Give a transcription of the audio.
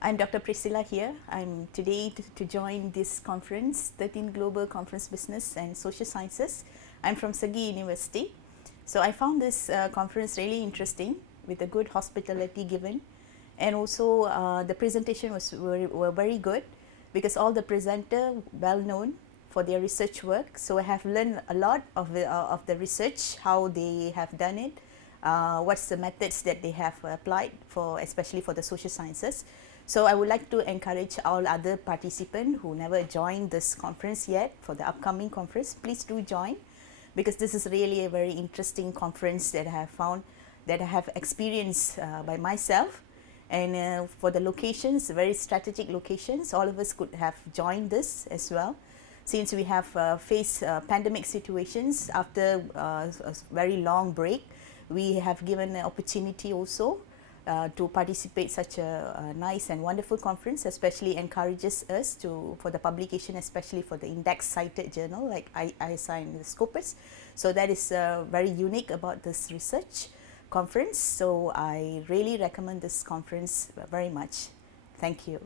I'm Dr. Priscilla here. I'm today to join this conference, 13 Global Conference Business and Social Sciences. I'm from SEGi University. So I found this conference really interesting with a good hospitality given, and also the presentation were very good because all the presenter well known for their research work. So I have learned a lot of the research, how they have done it, what's the methods that they have applied for, especially for the social sciences. So I would like to encourage all other participants who never joined this conference yet for the upcoming conference, please do join, because this is really a very interesting conference that I have found, that I have experienced by myself. And for the locations, very strategic locations, all of us could have joined this as well. Since we have faced pandemic situations after a very long break, we have given an opportunity also to participate such a nice and wonderful conference, especially encourages us for the publication, especially for the index cited journal like ISI and Scopus. So that is very unique about this research conference. So I really recommend this conference very much. Thank you.